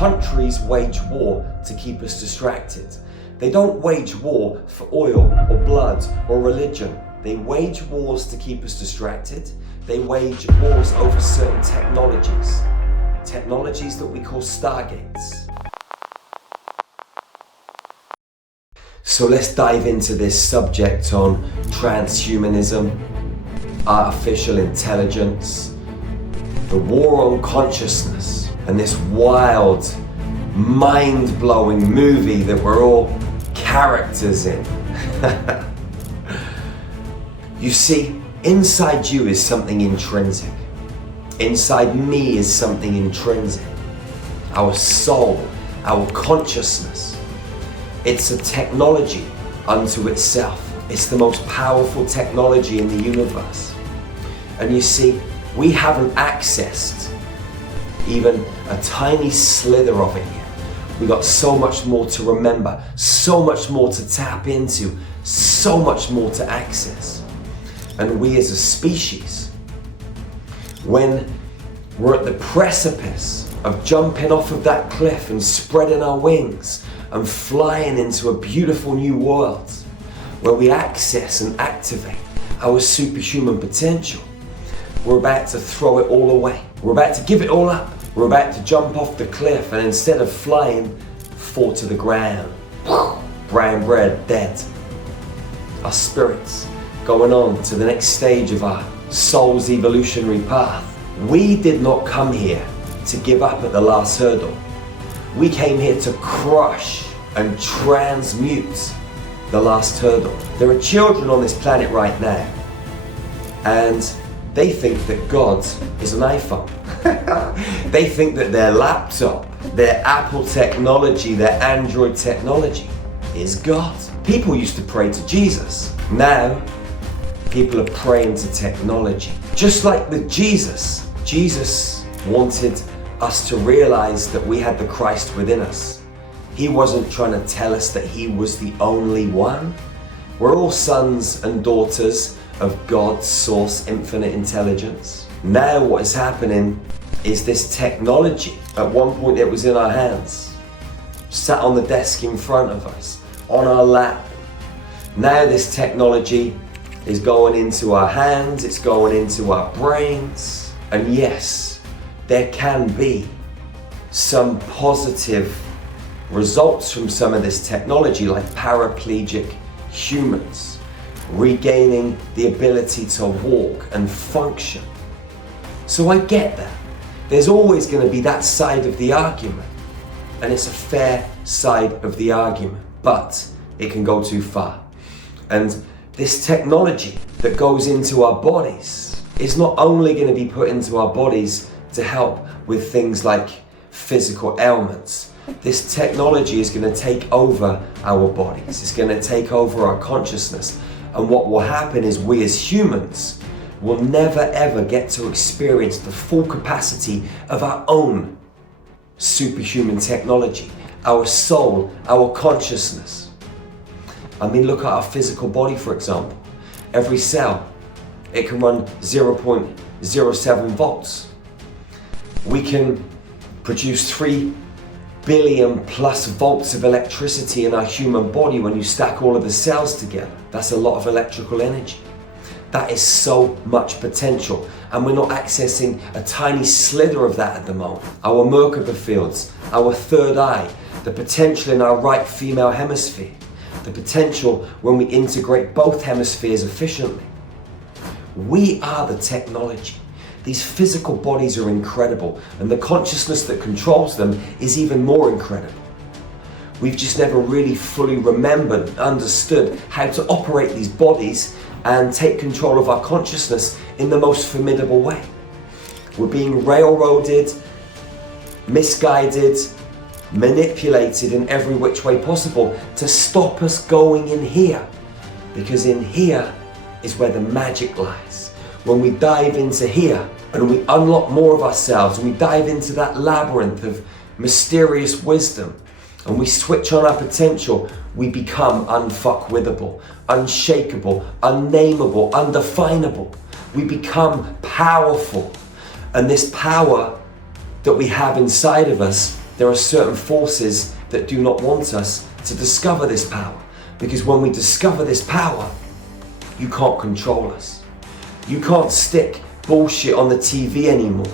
countries wage war to keep us distracted. They don't wage war for oil or blood or religion. They wage wars to keep us distracted. They wage wars over certain technologies. Technologies that we call stargates. So let's dive into this subject on transhumanism, artificial intelligence, the war on consciousness, and this wild, mind-blowing movie that we're all characters in. You see, inside you is something intrinsic. Inside me is something intrinsic. Our soul, our consciousness. It's a technology unto itself. It's the most powerful technology in the universe. And you see, we haven't accessed even a tiny slither of it yet. We got so much more to remember, so much more to tap into, so much more to access. And we as a species, when we're at the precipice of jumping off of that cliff and spreading our wings and flying into a beautiful new world where we access and activate our superhuman potential, we're about to throw it all away. We're about to give it all up. We're about to jump off the cliff and instead of flying, fall to the ground. Brown bread, dead. Our spirits going on to the next stage of our soul's evolutionary path. We did not come here to give up at the last hurdle. We came here to crush and transmute the last hurdle. There are children on this planet right now, and they think that God is an iPhone. They think that their laptop, their Apple technology, their Android technology is God. People used to pray to Jesus. Now, people are praying to technology. Just like with Jesus, Jesus wanted us to realize that we had the Christ within us. He wasn't trying to tell us that he was the only one. We're all sons and daughters of God's source, infinite intelligence. Now what is happening is this technology, at one point it was in our hands, sat on the desk in front of us, on our lap. Now this technology is going into our hands, it's going into our brains. And yes, there can be some positive results from some of this technology, like paraplegic humans regaining the ability to walk and function. So I get that. There's always going to be that side of the argument, and it's a fair side of the argument, but it can go too far. And this technology that goes into our bodies is not only going to be put into our bodies to help with things like physical ailments. This technology is going to take over our bodies. It's going to take over our consciousness. And what will happen is we as humans will never ever get to experience the full capacity of our own superhuman technology, our soul, our consciousness. I mean, look at our physical body, for example. Every cell, it can run 0.07 volts. We can produce 3 billion plus volts of electricity in our human body when you stack all of the cells together. That's a lot of electrical energy. That is so much potential, and we're not accessing a tiny slither of that at the moment. Our Merkaba fields, our third eye, the potential in our right female hemisphere, the potential when we integrate both hemispheres efficiently. We are the technology. These physical bodies are incredible, and the consciousness that controls them is even more incredible. We've just never really fully remembered, understood how to operate these bodies and take control of our consciousness in the most formidable way. We're being railroaded, misguided, manipulated in every which way possible to stop us going in here. Because in here is where the magic lies. When we dive into here and we unlock more of ourselves and we dive into that labyrinth of mysterious wisdom and we switch on our potential, we become unfuckwithable, unshakable, unnameable, undefinable. We become powerful. And this power that we have inside of us There are certain forces that do not want us to discover this power, because when we discover this power, you can't control us. You can't stick bullshit on the TV anymore.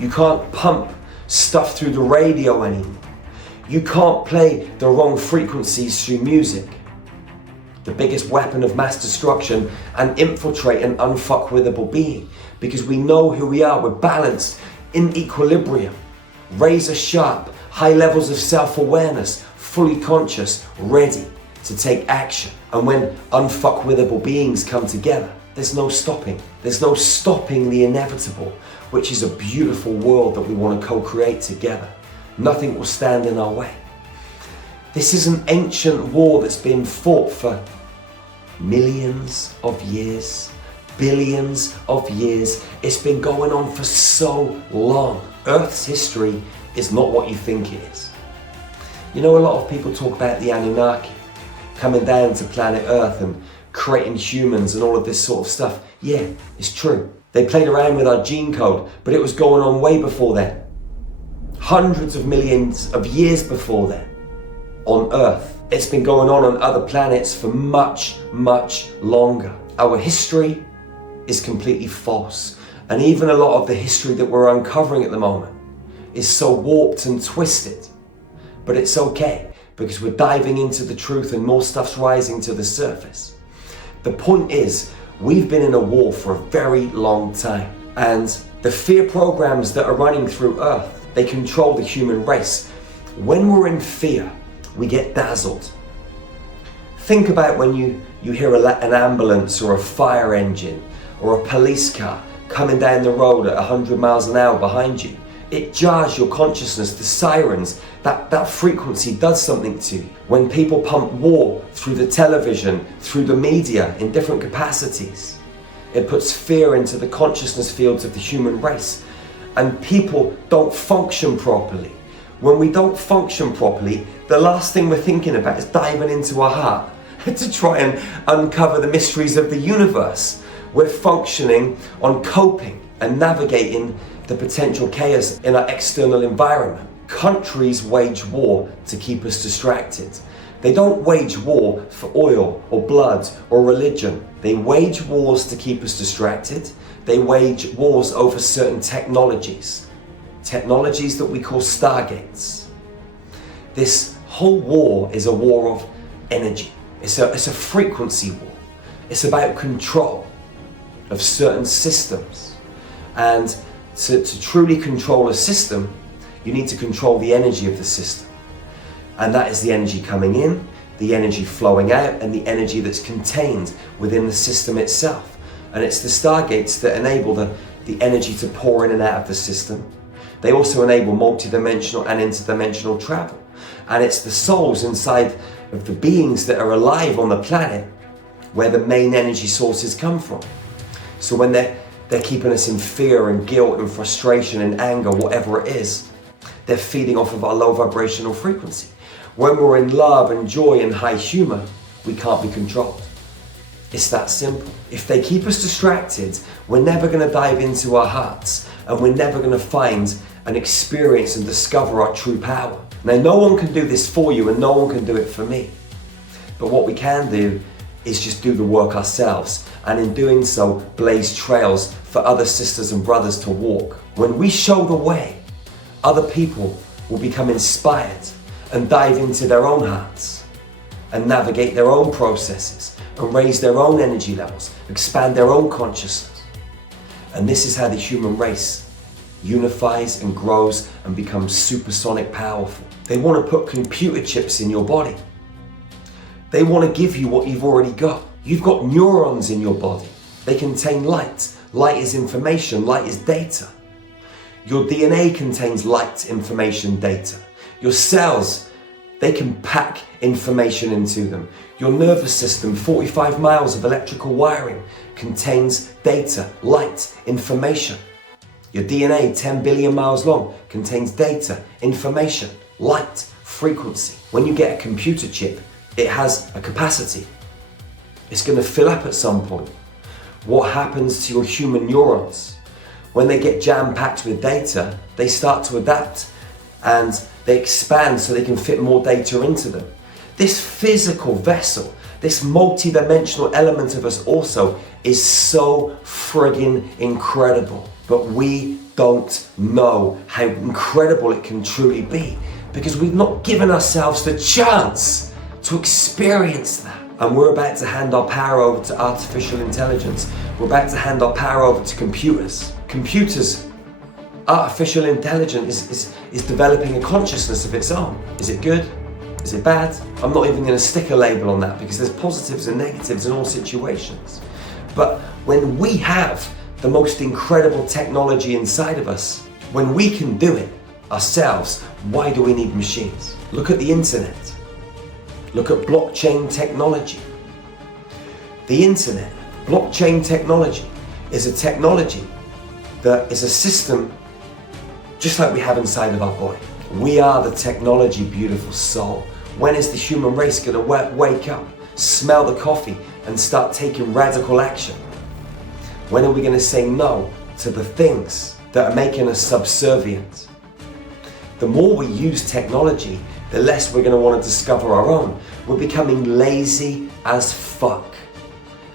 You can't pump stuff through the radio anymore. You can't play the wrong frequencies through music. The biggest weapon of mass destruction and infiltrate an unfuckwithable being, because we know who we are. We're balanced, in equilibrium, razor sharp, high levels of self-awareness, fully conscious, ready to take action. And when unfuckwithable beings come together, there's no stopping. There's no stopping the inevitable, which is a beautiful world that we want to co-create together. Nothing will stand in our way. This is an ancient war that's been fought for millions of years, billions of years. It's been going on for so long. Earth's history is not what you think it is. You know, a lot of people talk about the Anunnaki coming down to planet Earth and creating humans and all of this sort of stuff. Yeah, it's true. They played around with our gene code, but it was going on way before then. Hundreds of millions of years before then on Earth. It's been going on other planets for much, much longer. Our history is completely false. And even a lot of the history that we're uncovering at the moment is so warped and twisted. But it's okay, because we're diving into the truth and more stuff's rising to the surface. The point is, we've been in a war for a very long time. And the fear programs that are running through Earth, they control the human race. When we're in fear, we get dazzled. Think about when you hear an ambulance or a fire engine or a police car coming down the road at 100 miles an hour behind you. It jars your consciousness. The sirens, that frequency does something to you. When people pump war through the television, through the media in different capacities, it puts fear into the consciousness fields of the human race. And people don't function properly. When we don't function properly, the last thing we're thinking about is diving into our heart to try and uncover the mysteries of the universe. We're functioning on coping and navigating the potential chaos in our external environment. Countries wage war to keep us distracted. They don't wage war for oil or blood or religion. They wage wars to keep us distracted. They wage wars over certain technologies. Technologies that we call stargates. This whole war is a war of energy. It's a frequency war. It's about control of certain systems. And to truly control a system, you need to control the energy of the system. And that is the energy coming in, the energy flowing out, and the energy that's contained within the system itself. And it's the stargates that enable the energy to pour in and out of the system. They also enable multidimensional and interdimensional travel. And it's the souls inside of the beings that are alive on the planet where the main energy sources come from. So when they're keeping us in fear and guilt and frustration and anger, whatever it is, they're feeding off of our low vibrational frequency. When we're in love and joy and high humor, we can't be controlled. It's that simple. If they keep us distracted, we're never going to dive into our hearts, and we're never going to find and experience and discover our true power. Now, no one can do this for you, and no one can do it for me. But what we can do is just do the work ourselves, and in doing so, blaze trails for other sisters and brothers to walk. When we show the way, other people will become inspired and dive into their own hearts and navigate their own processes and raise their own energy levels, expand their own consciousness. And this is how the human race unifies and grows and becomes supersonic powerful. They want to put computer chips in your body. They want to give you what you've already got. You've got neurons in your body. They contain light. Light is information, light is data. Your DNA contains light, information, data. Your cells, they can pack information into them. Your nervous system, 45 miles of electrical wiring, contains data, light, information. Your DNA, 10 billion miles long, contains data, information, light, frequency. When you get a computer chip, it has a capacity. It's going to fill up at some point. What happens to your human neurons? When they get jam-packed with data, they start to adapt and They expand so they can fit more data into them. This physical vessel, this multi-dimensional element of us also is so friggin' incredible. But we don't know how incredible it can truly be because we've not given ourselves the chance to experience that. And we're about to hand our power over to artificial intelligence. We're about to hand our power over to computers. Computers, artificial intelligence is developing a consciousness of its own. Is it good? Is it bad? I'm not even going to stick a label on that because there's positives and negatives in all situations. But when we have the most incredible technology inside of us, when we can do it ourselves, why do we need machines? Look at the internet. Look at blockchain technology. The internet, blockchain technology, is a technology that is a system just like we have inside of our body. We are the technology, beautiful soul. When is the human race going to wake up, smell the coffee, and start taking radical action? When are we going to say no to the things that are making us subservient? The more we use technology, the less we're going to want to discover our own. We're becoming lazy as fuck.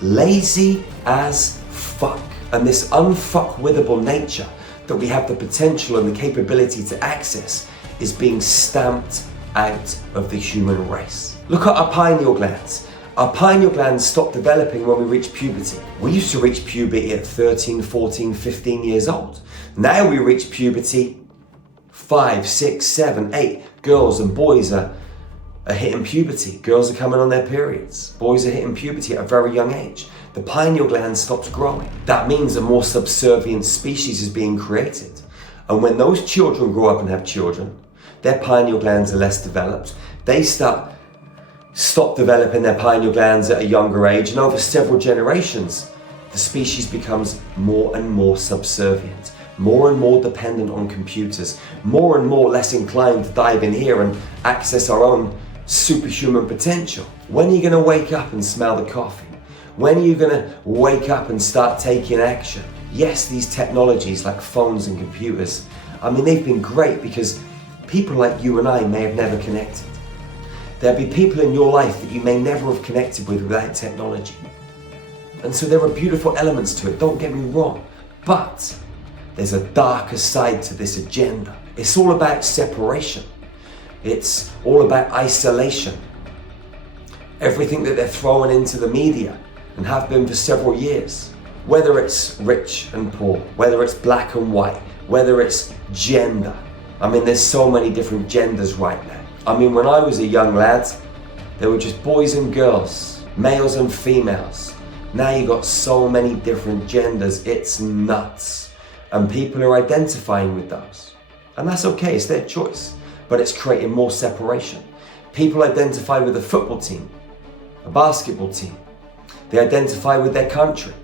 Lazy as fuck. And this unfuckwithable nature that we have the potential and the capability to access is being stamped out of the human race. Look at our pineal glands. Our pineal glands stop developing when we reach puberty. We used to reach puberty at 13, 14, 15 years old. Now we reach puberty 5, 6, 7, 8. Girls and boys are hitting puberty. Girls are coming on their periods. Boys are hitting puberty at a very young age. The pineal gland stops growing. That means a more subservient species is being created. And when those children grow up and have children, their pineal glands are less developed. They stop developing their pineal glands at a younger age, and over several generations, the species becomes more and more subservient, more and more dependent on computers, more and more less inclined to dive in here and access our own superhuman potential. When are you going to wake up and smell the coffee? When are you going to wake up and start taking action? Yes, these technologies like phones and computers, I mean, they've been great because people like you and I may have never connected. There'll be people in your life that you may never have connected with without technology. And so there are beautiful elements to it, don't get me wrong. But there's a darker side to this agenda. It's all about separation. It's all about isolation. Everything that they're throwing into the media and have been for several years, whether it's rich and poor, whether it's black and white, whether it's gender. I mean, there's so many different genders right now. I mean, when I was a young lad, there were just boys and girls, males and females. Now you've got so many different genders, it's nuts. And people are identifying with those. And that's okay, it's their choice. But it's creating more separation. People identify with a football team, a basketball team. They identify with their country.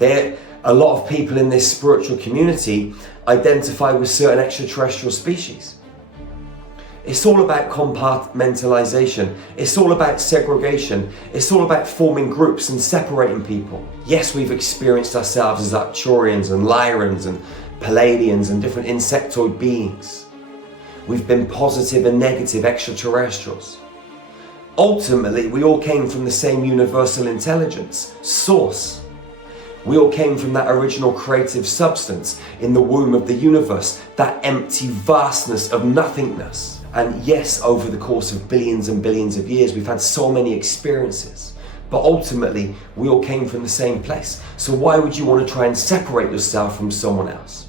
A lot of people in this spiritual community identify with certain extraterrestrial species. It's all about compartmentalization. It's all about segregation. It's all about forming groups and separating people. Yes, we've experienced ourselves as Arcturians and Lyrans and Palladians and different insectoid beings. We've been positive and negative extraterrestrials. Ultimately, we all came from the same universal intelligence, source. We all came from that original creative substance in the womb of the universe, that empty vastness of nothingness. And yes, over the course of billions and billions of years, we've had so many experiences. But ultimately, we all came from the same place. So why would you want to try and separate yourself from someone else?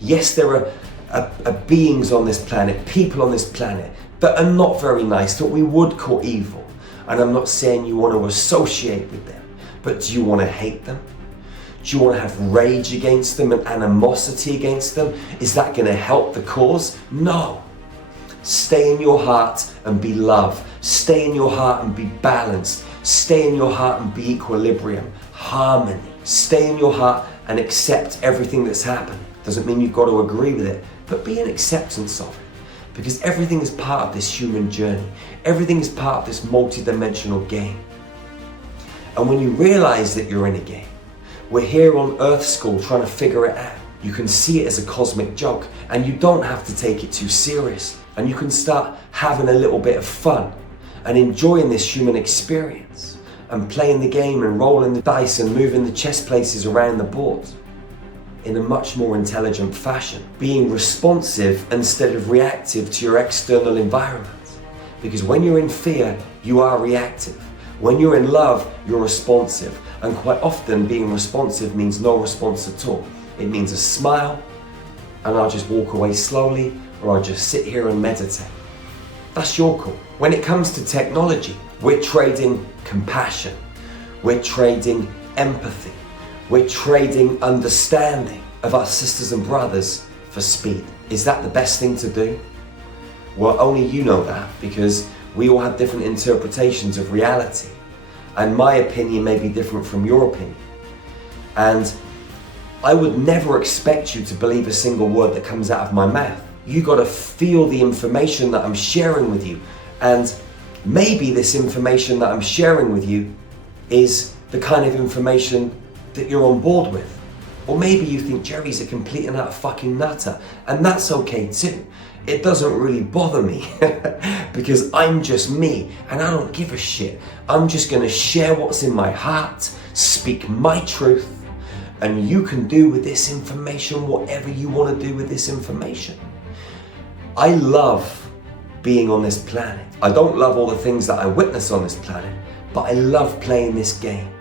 Yes, there are beings on this planet, people on this planet, that are not very nice, that we would call evil. And I'm not saying you want to associate with them, but do you want to hate them? Do you want to have rage against them and animosity against them? Is that going to help the cause? No. Stay in your heart and be love. Stay in your heart and be balanced. Stay in your heart and be equilibrium, harmony. Stay in your heart and accept everything that's happened. Doesn't mean you've got to agree with it, but be in acceptance of it. Because everything is part of this human journey. Everything is part of this multi-dimensional game. And when you realize that you're in a game, we're here on Earth School trying to figure it out. You can see it as a cosmic joke, and you don't have to take it too seriously. And you can start having a little bit of fun and enjoying this human experience and playing the game and rolling the dice and moving the chess places around the board in a much more intelligent fashion. Being responsive instead of reactive to your external environment. Because when you're in fear, you are reactive. When you're in love, you're responsive. And quite often being responsive means no response at all. It means a smile, and I'll just walk away slowly, or I'll just sit here and meditate. That's your call. When it comes to technology, we're trading compassion. We're trading empathy. We're trading understanding of our sisters and brothers for speed. Is that the best thing to do? Well, only you know that, because we all have different interpretations of reality. And my opinion may be different from your opinion. And I would never expect you to believe a single word that comes out of my mouth. You got to feel the information that I'm sharing with you. And maybe this information that I'm sharing with you is the kind of information that you're on board with. Or maybe you think Jerry's a complete and utter fucking nutter. And that's okay too. It doesn't really bother me because I'm just me and I don't give a shit. I'm just going to share what's in my heart, speak my truth, and you can do with this information whatever you want to do with this information. I love being on this planet. I don't love all the things that I witness on this planet, but I love playing this game.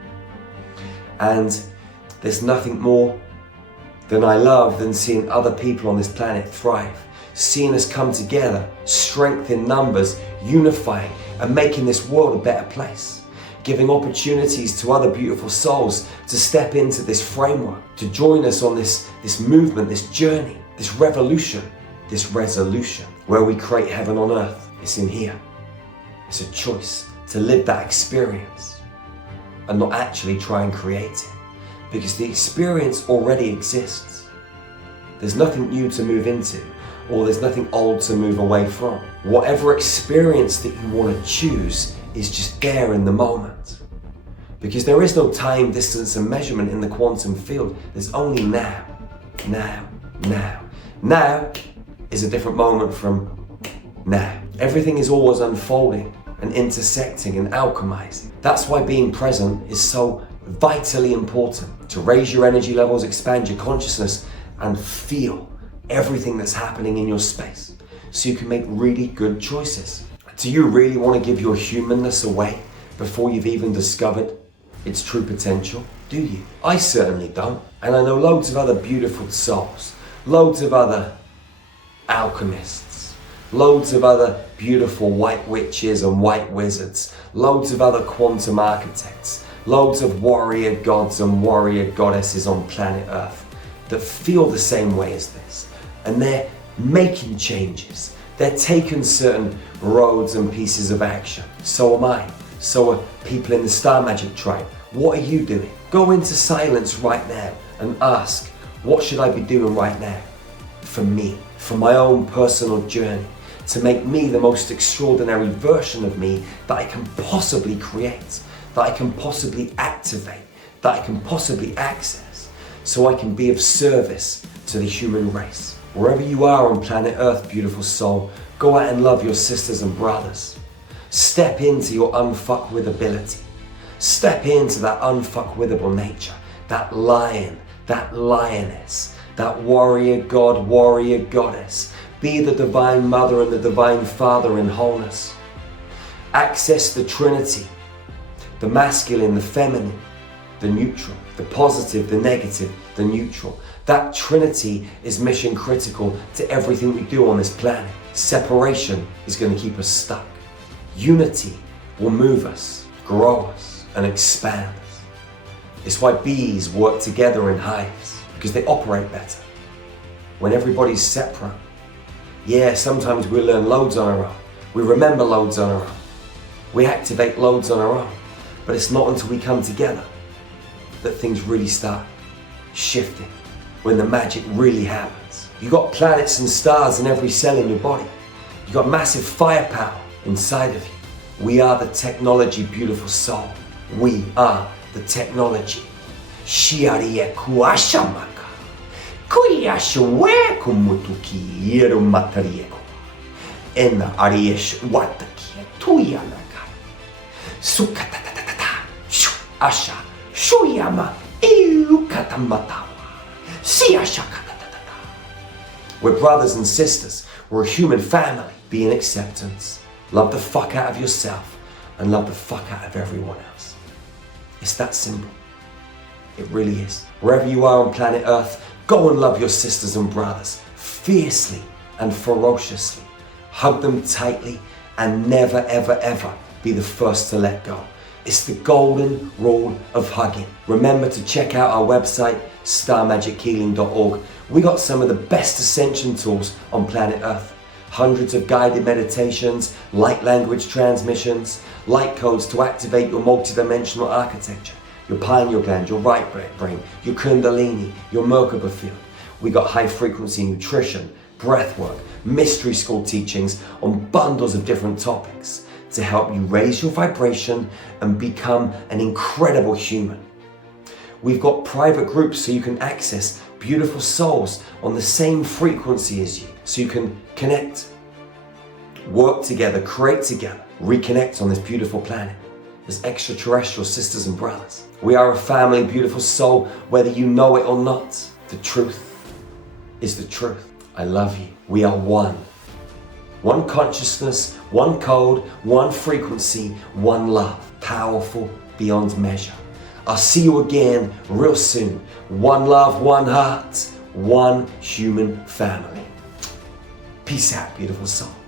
And there's nothing more than I love than seeing other people on this planet thrive. Seeing us come together, strength in numbers, unifying and making this world a better place. Giving opportunities to other beautiful souls to step into this framework, to join us on this movement, this journey, this revolution, this resolution, where we create heaven on earth. It's in here. It's a choice to live that experience and not actually try and create it, because the experience already exists. There's nothing new to move into, or there's nothing old to move away from. Whatever experience that you want to choose is just there in the moment. Because there is no time, distance and measurement in the quantum field. There's only now, now, now. Now is a different moment from now. Everything is always unfolding and intersecting and alchemizing. That's why being present is so vitally important. To raise your energy levels, expand your consciousness, and feel everything that's happening in your space, so you can make really good choices. Do you really want to give your humanness away before you've even discovered its true potential? Do you? I certainly don't. And I know loads of other beautiful souls, loads of other alchemists, loads of other beautiful white witches and white wizards, loads of other quantum architects, loads of warrior gods and warrior goddesses on planet Earth that feel the same way as this. And they're making changes. They're taking certain roads and pieces of action. So am I. So are people in the Star Magic tribe. What are you doing? Go into silence right now and ask, what should I be doing right now? For me, for my own personal journey, to make me the most extraordinary version of me that I can possibly create, that I can possibly activate, that I can possibly access, so I can be of service to the human race. Wherever you are on planet Earth, beautiful soul, go out and love your sisters and brothers. Step into your unfuckwith ability. Step into that unfuckwithable nature, that lion, that lioness, that warrior god, warrior goddess. Be the divine mother and the divine father in wholeness. Access the Trinity, the masculine, the feminine, the neutral, the positive, the negative, the neutral. That Trinity is mission critical to everything we do on this planet. Separation is going to keep us stuck. Unity will move us, grow us, and expand us. It's why bees work together in hives, because they operate better. When everybody's separate, yeah, sometimes we learn loads on our own. We remember loads on our own. We activate loads on our own. But it's not until we come together that things really start shifting, when the magic really happens. You got planets and stars in every cell in your body. You got massive firepower inside of you. We are the technology, beautiful soul. We are the technology. Shiaria kuashamaka. Kuyashwe kumutuki yeru matarieko. Ena Ariyesh Wataki Tuyanakai. Sukatatatata. Asha Shuyama Iukatamatawa. Siasha Katatatata. We're brothers and sisters. We're a human family. Be in acceptance. Love the fuck out of yourself and love the fuck out of everyone else. It's that simple. It really is. Wherever you are on planet Earth, go and love your sisters and brothers fiercely and ferociously. Hug them tightly and never ever ever be the first to let go. It's the golden rule of hugging. Remember to check out our website, starmagichealing.org. We got some of the best ascension tools on planet Earth. Hundreds of guided meditations, light language transmissions, light codes to activate your multidimensional architecture, your pineal gland, your right brain, your kundalini, your Merkaba field. We got high frequency nutrition, breath work, mystery school teachings on bundles of different topics to help you raise your vibration and become an incredible human. We've got private groups so you can access beautiful souls on the same frequency as you, so you can connect, work together, create together, reconnect on this beautiful planet as extraterrestrial sisters and brothers. We are a family, beautiful soul, whether you know it or not. The truth is the truth. I love you. We are one. One consciousness, one code, one frequency, one love. Powerful beyond measure. I'll see you again real soon. One love, one heart, one human family. Peace out, beautiful soul.